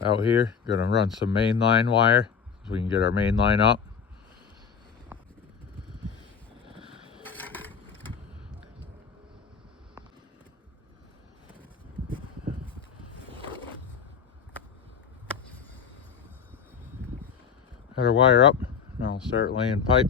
out here. Gonna run some main line wire so we can get our main line up. Got our wire up. Now I'll start laying pipe.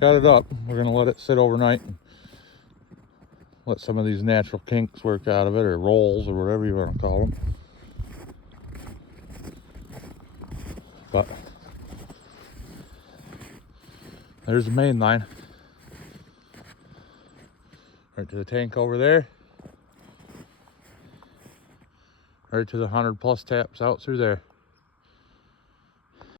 Got it up. We're gonna let it sit overnight and let some of these natural kinks work out of it, or rolls, or whatever you want to call them. But there's the main line. Right to the tank over there. Right to the 100+ taps out through there.